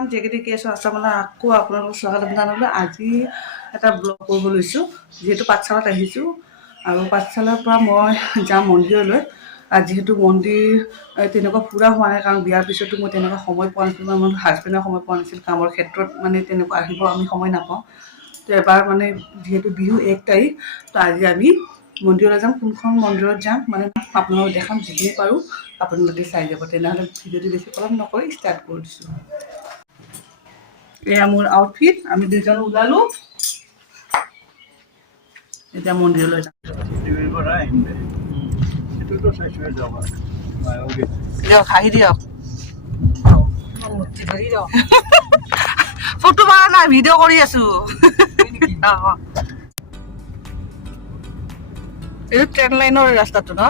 ইমান জেকেটি কেছ আছে মানে আকৌ আপোনালোকক স্বাগতম জনাবলৈ আজি এটা ব্লগ কৰিব লৈছোঁ। যিহেতু পাঠশালাত আহিছোঁ আৰু পাঠশালাৰ পৰা মই যাম মন্দিৰলৈ। যিহেতু মন্দিৰ তেনেকুৱা ফুৰা হোৱা নাই, কাৰণ বিয়াৰ পিছতো মই তেনেকুৱা সময় পোৱা নাছিলোঁ, মোৰ হাজবেণ্ডৰ সময় পোৱা নাছিল, কামৰ ক্ষেত্ৰত মানে তেনেকুৱা আহিব আমি সময় নাপাওঁ। তো এবাৰ মানে যিহেতু বিহু 1 তাৰিখ, তো আজি আমি মন্দিৰলৈ যাম। কোনখন মন্দিৰত যাম মানে আপোনালোকক দেখাম, যিখিনি পাৰোঁ আপোনালোকে চাই যাব। তেনেহ'লে ভিডিঅ'টো বেছি পলম নকৰি ষ্টাৰ্ট কৰি দিছোঁ। এয়া মোৰ আউটফিট, আমি দুজন ওলালোঁ, এতিয়া মন্দিৰলৈ যাম। দিয়ক হাঁহি দিয়ক, ফটো মাৰা নাই, ভিডিঅ' কৰি আছো। এইটো ট্ৰেইন লাইনৰ ৰাস্তাটো ন?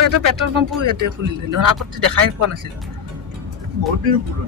ইয়াতে পেট্ৰল পাম্পো ইয়াতে খুলিলে নহয়, আগতে দেখাই পোৱা নাছিল। বহুত দিন পুৰণা।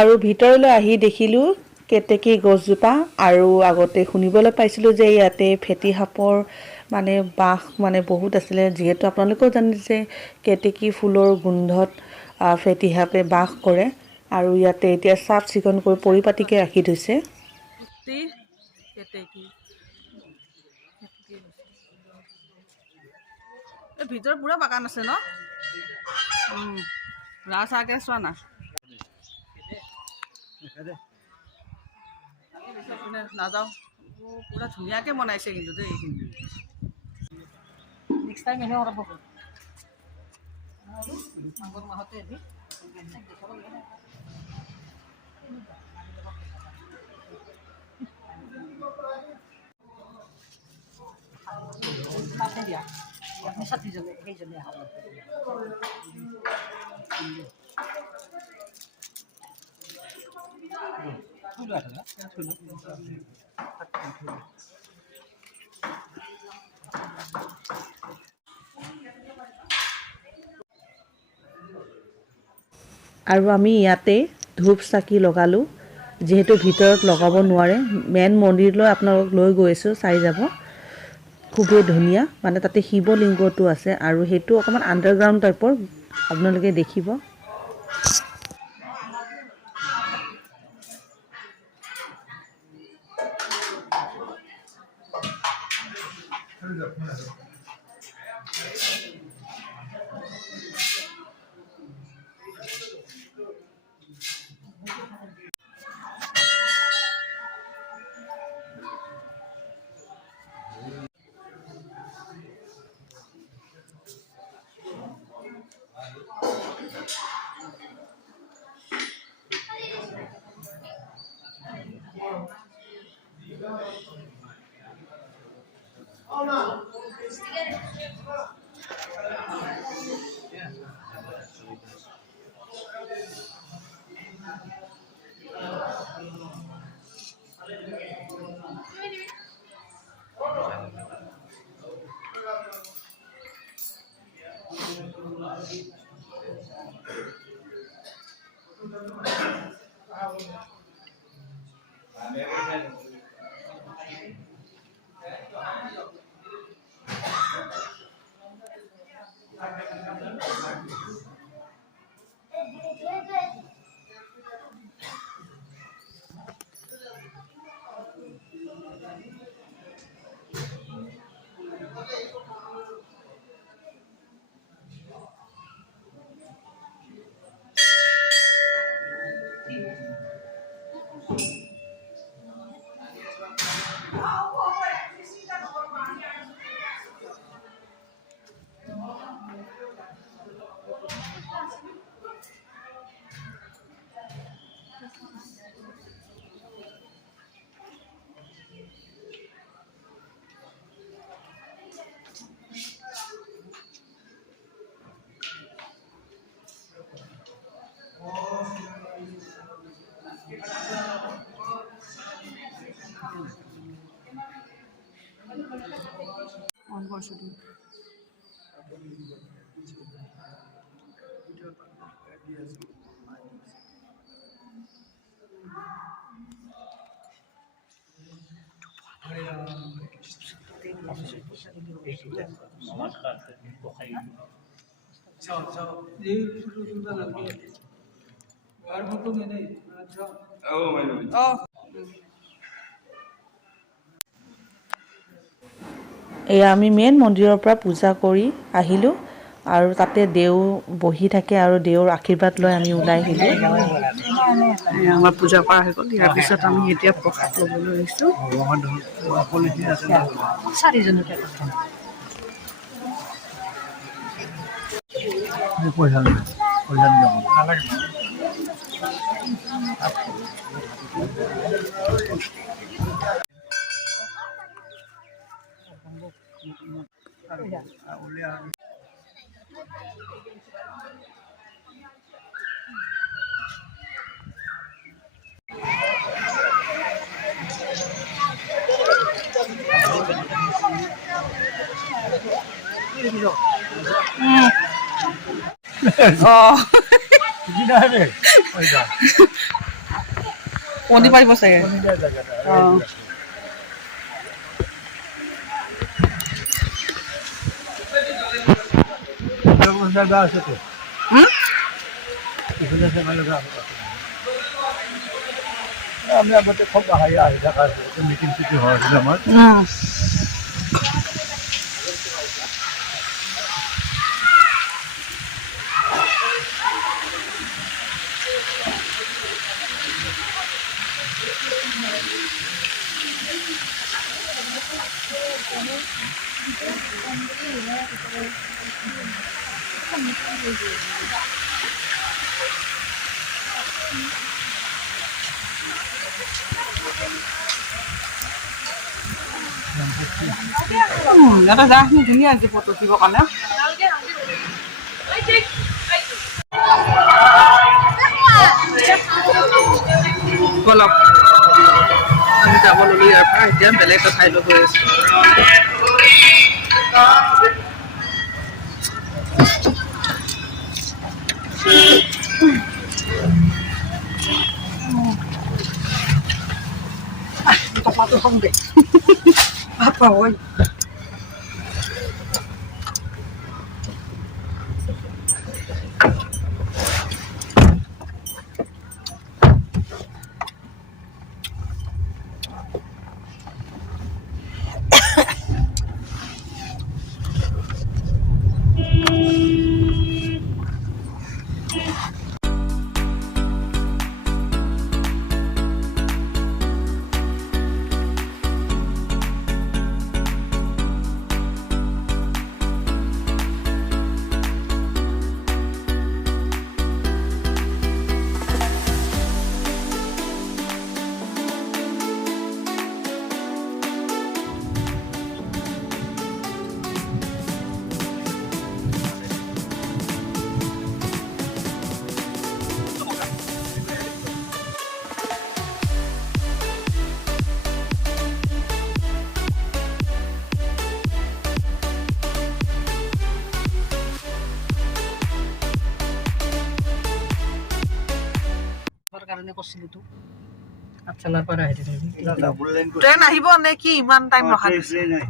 আৰু ভিতৰলৈ আহি দেখিলোঁ কেতেকী গছজোপা, আৰু আগতে শুনিবলৈ পাইছিলোঁ যে ইয়াতে ফেটি সাপৰ মানে বাস মানে বহুত আছিলে। যিহেতু আপোনালোকেও জানিছে কেতেকী ফুলৰ গোন্ধত ফেটি সাপে বাস কৰে, আৰু ইয়াতে এতিয়া চাফ চিকুণ কৰি পৰিপাটিকৈ ৰাখি থৈছে। ভিতৰত পুৰা বাগান আছে ন? ৰাস আগে চোৱা না, নাযাওঁ। পুৰা ধুনীয়াকৈ বনাইছে কিন্তু দেই। নেক্সট টাইম এনেও অলপ আগৰ মাহতে আহি দিয়া আপনি ছাত্ৰীজনে সেইজনে আৰু আমি ইয়াতে ধূপ চাকি লগালোঁ। যিহেতু ভিতৰত লগাব নোৱাৰে, মেইন মন্দিৰলৈ আপোনালোক লৈ গৈছোঁ, চাই যাব। খুবেই ধুনীয়া, মানে তাতে শিৱলিংগটো আছে, আৰু সেইটো অকণমান আণ্ডাৰগ্ৰাউণ্ড টাইপৰ, আপোনালোকে দেখিব। অন কৰিছোঁ দিম। এয়া আমি মেইন মন্দিৰৰ পৰা পূজা কৰি আহিলোঁ আৰু তাতে দেও বহি থাকে আৰু দেওৰ আশীৰ্বাদ লৈ আমি ওলাই আহিলোঁ। আমাৰ পূজা কৰা হৈ গ'ল। ইয়াৰ পিছত আমি এতিয়া প্ৰসাদ ল'বলৈ আহিছোঁ। কণী পাৰিব চাগে। আমি আগতে খুব আহি থকা মিটিং চিটিং হৈ আছিল আমাৰ। ইয়াতে জাগাখিনি ধুনীয়া হৈছে ফটো উঠিবৰ কাৰণে। বলক আমি যাব ল'লো ইয়াৰ পৰা, এতিয়া বেলেগ এটা ঠাইলৈ গৈ আছোঁ। Papato không deh. Apa woi? কাৰণে কৈছিলোতো পাঠশালাৰ পৰা আহি থাকিলে ডাবল লাইন ট্ৰেইন আহিব নে কি ইমান টাইম ৰখা নাই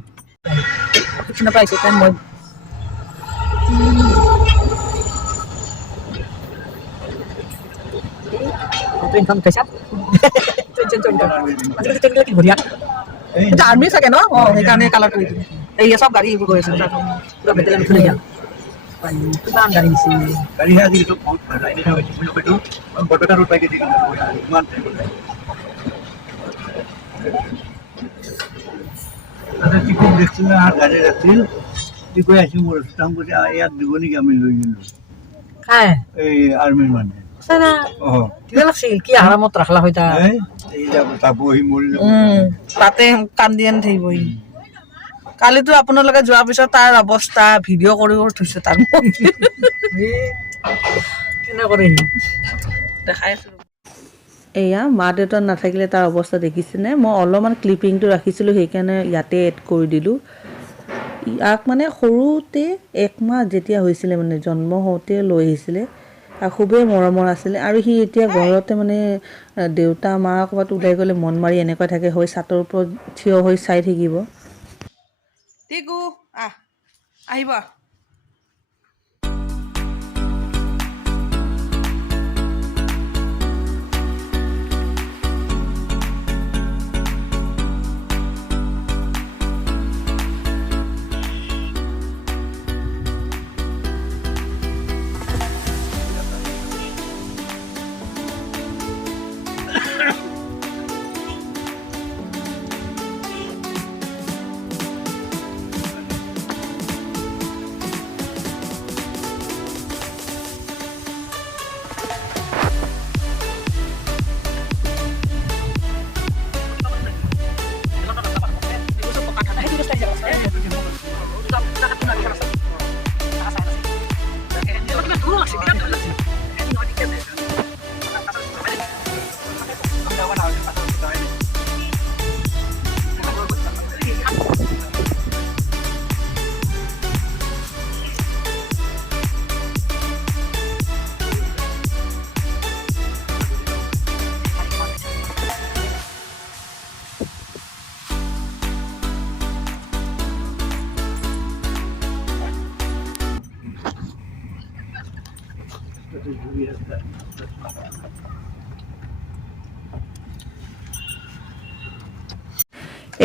কিছু নাপাইছে টাইম মই ট্ৰেইন খাম খাইছা আজিকালি ট্ৰেইনবিলাক কি বঢ়িয়া এটা আৰ্মি চাগে ন সেইকাৰণে কালাৰটো এই চব গাড়ী এইবোৰ গৈ আছে পুৰা বেটেলিয়ান উঠি নাযায় কিমান গাড়ী দিছে গাড়ী আজিকালি তো বহুত লাইন এটা হৈছে বুলি কৈতো বৰপেটা ৰোড পাইকে দেখি ইমান আচ্ছা টিকট দেখছিল আর গাড়ি রাখছিল তুই কই আসি মোর তাম বলছে ইয়াত দিব নাকি আমি লৈ গেলো খায় এই আর্মির মানে সারা ও কিবা লাগছিল কি আৰামত ৰাখলা হয় তা এই যাব তাবহি মৰি যাব তাতে কান্দি আনি থাকিবহি কালিতো আপোনালোকে যোৱাৰ পিছত তাৰ অৱস্থা ভিডিঅ' কৰি কৰি থৈছে তাৰ কেনে কৰে দেখাই আছো এয়া মা দেউতা নাথাকিলে তাৰ অৱস্থা দেখিছেনে মই অলপমান ক্লিপিংটো ৰাখিছিলোঁ সেইকাৰণে ইয়াতে এড কৰি দিলোঁ ইয়াক মানে সৰুতে 1 মাহ যেতিয়া হৈছিলে মানে জন্ম হওঁতে লৈ আহিছিলে খুবেই মৰমৰ আছিলে আৰু সি এতিয়া ঘৰতে মানে দেউতা মা ক'ৰবাত ওলাই গ'লে মন মাৰি এনেকুৱা থাকে হৈ ছাতৰ ওপৰত থিয় হৈ চাই থাকিব টিকু আহিব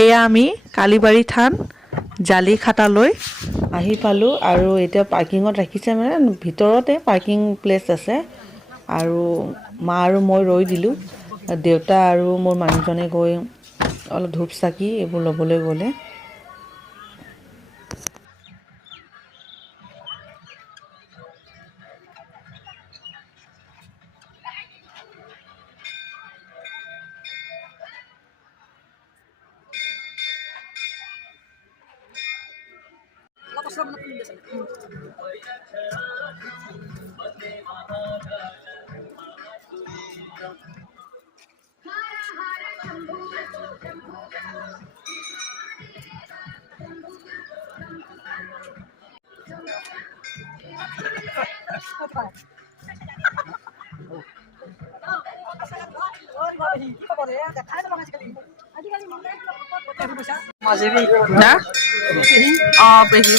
এয়া আমি কালিবাৰী থান জালিখাটালৈ আহি পালোঁ আৰু এতিয়া পাৰ্কিঙত ৰাখিছে মানে ভিতৰতে পাৰ্কিং প্লেচ আছে আৰু মা আৰু মই ৰৈ দিলোঁ দেউতা আৰু মোৰ মানুহজনে গৈ অলপ ধূপ চাকি এইবোৰ ল'বলৈ গ'লে না পেহী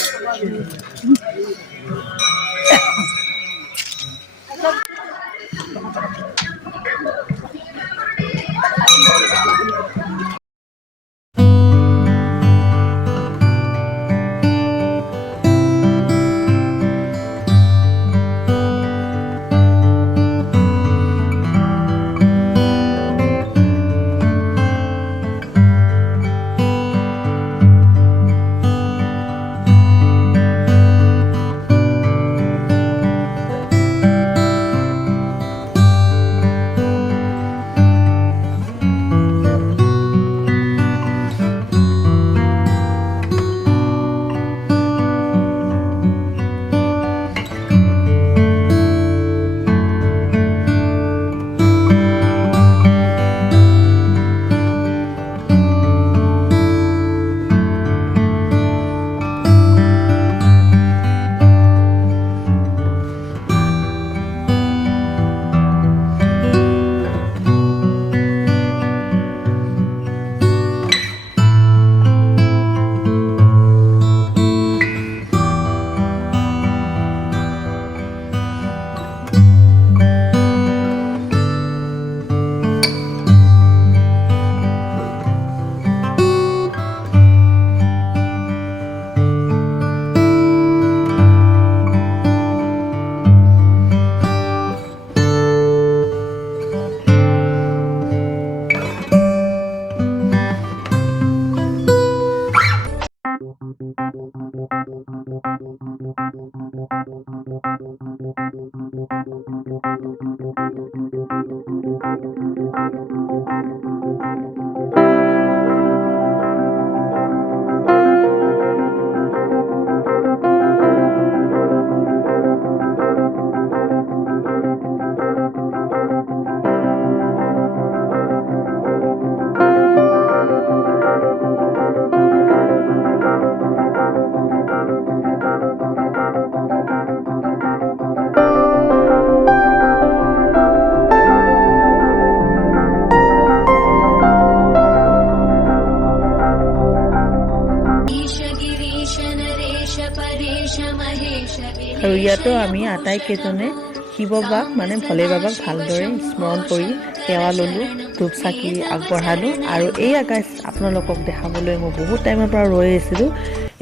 আৰু ইয়াতো আমি আটাইকেইজনে শিৱ বাবাক মানে ভলে বাবাক ভালদৰে স্মৰণ কৰি সেৱা ল'লোঁ, ধূপ চাকি আগবঢ়ালোঁ। আৰু এই আকাশ আপোনালোকক দেখাবলৈ মই বহুত টাইমৰ পৰা ৰৈ আছিলোঁ।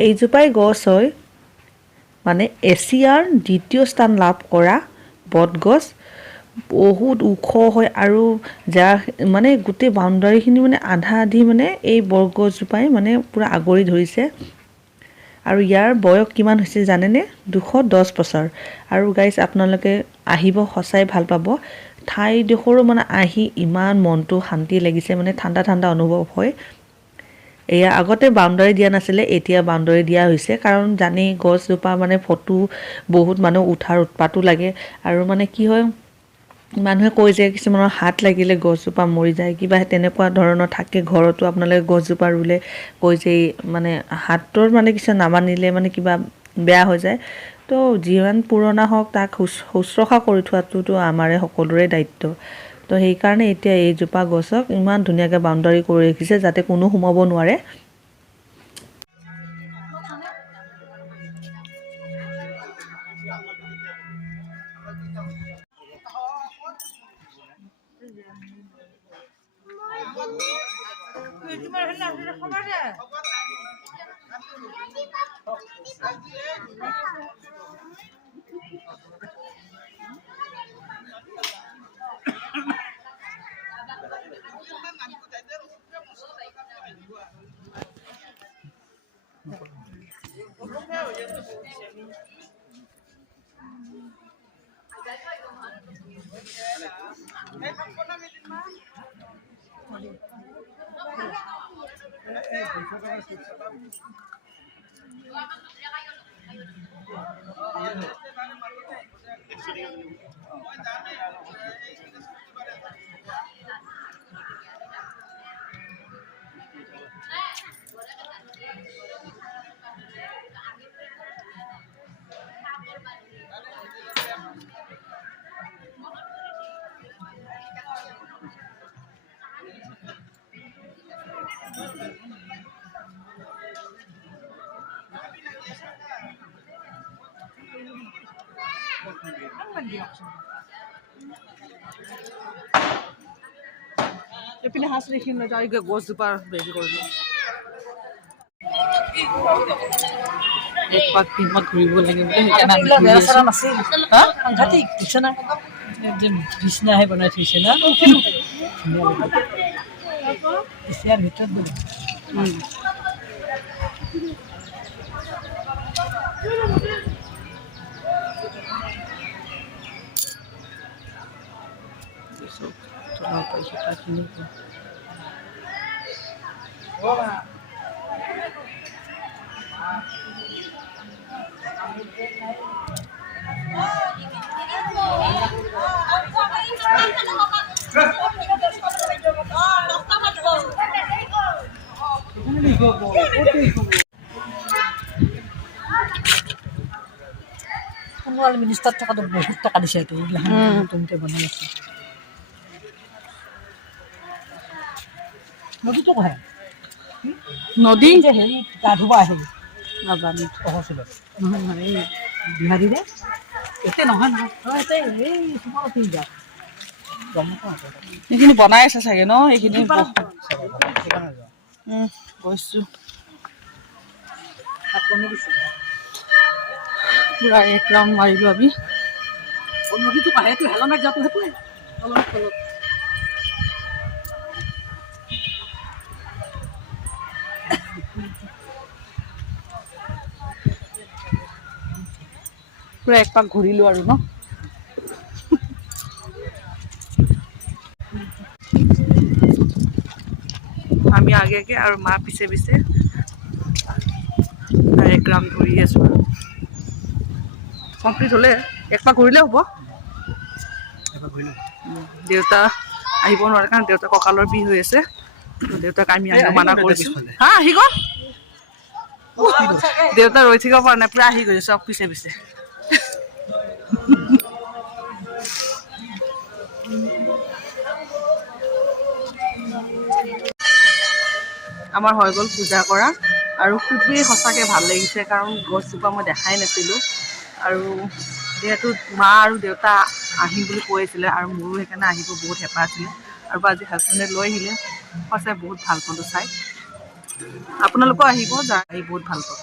এইজোপাই গছ হয় মানে এছিয়াৰ দ্বিতীয় স্থান লাভ কৰা বটগছ। বহুত ওখ হয় আৰু যা মানে গোটেই বাউণ্ডাৰীখিনি মানে আধা আধি মানে এই বটগছজোপাই মানে পূৰা আগুৰি ধৰিছে। আৰু ইয়াৰ বয়স কিমান হৈছে জানেনে? 210 বছৰ। আৰু গাইজ আপোনালোকে আহিব, সঁচাই ভাল পাব। ঠাইডোখৰো মানে আহি ইমান মনটো শান্তি লাগিছে, মানে ঠাণ্ডা ঠাণ্ডা অনুভৱ হয়। এয়া আগতে বাউণ্ডাৰী দিয়া নাছিলে, এতিয়া বাউণ্ডাৰী দিয়া হৈছে। কাৰণ জানেই গছজোপা মানে ফটো বহুত মানুহ উঠাৰ উৎপাতো লাগে। আৰু মানে কি হয়, মানুহে কয় যে কিছুমানৰ হাত লাগিলে গছজোপা মৰি যায়, কিবা তেনেকুৱা ধৰণৰ থাকে। ঘৰতো আপোনালোকে গছজোপা ৰুলে কয় যে মানে হাতৰ মানে কিছু নামানিলে মানে কিবা বেয়া হৈ যায়। তো যিমান পুৰণা হওক তাক শুশ্ৰূষা কৰি থোৱাটোতো আমাৰে সকলোৰে দায়িত্ব। তো সেইকাৰণে এতিয়া এইজোপা গছক ইমান ধুনীয়াকৈ বাউণ্ডাৰী কৰি ৰাখিছে যাতে কোনো সোমাব নোৱাৰে। এইপিনে সাঁচ এইখিনি লৈ যাওঁ, এই গছজোপা হেৰি কৰিলোঁ। এক পাক তিন পাক ঘূৰিব লাগে বোলে, সেইকাৰণে আমি ঘূৰি আছোঁ। সাংঘাতিক দিছে না, একদম বিচনাহে বনাই থৈছে না, ধুনীয়া লাগে। এছিয়াৰ ভিতৰত বোলে সোণোৱাল মিনিষ্টাৰত থকাটো বহুত টকা দিছে। এইটো এইগিলাখান নতুনকৈ বনাই আছে। নদীটো কহে নদী যে হেৰি গা ধুব আহে নাজানি সহজে নহয় নহয় এই বিহাৰীৰে এতে নহয় নহয় এই তোমালোকে যাক এইখিনি বনাই আছে চাগে ন? এইখিনি গৈছোঁ পুৰা এক ৰাউণ্ড মাৰিলোঁ আমি। নদীটো পাহেটো হেলমেট যাতো সেইটোৱে অলপ তলত পুৰা এক পাক ঘূৰিলোঁ আৰু ন? আমি আগে আগে আৰু মা পিছে পিছে এক ৰাউণ্ড ঘূৰি আছোঁ আৰু কমপ্লিট হ'লে একপাক ঘূৰিলে হ'ব। দেউতা আহিব নোৱাৰে কাৰণ দেউতা কঁকালৰ বিষ হৈ আছে। দেউতাক আমি আহিব মানা কৰিছোঁ। হা আহি গ'ল দেউতা ৰৈ থাকিব পৰা নাই, পূৰা আহি গৈছে চব পিছে পিছে। আমাৰ হৈ গ'ল পূজা কৰা আৰু খুবেই সঁচাকৈ ভাল লাগিছে কাৰণ গছজোপা মই দেখাই নাছিলোঁ আৰু যিহেতু মা আৰু দেউতা আহিম বুলি কৈ আছিলে আৰু মোৰো সেইকাৰণে আহিব বহুত হেঁপাহ আছিলে আৰু আজি হাজবেণ্ডে লৈ আহিলে। সঁচাই বহুত ভাল পালোঁ চাই। আপোনালোকেও আহিব, আহি বহুত ভাল পাব।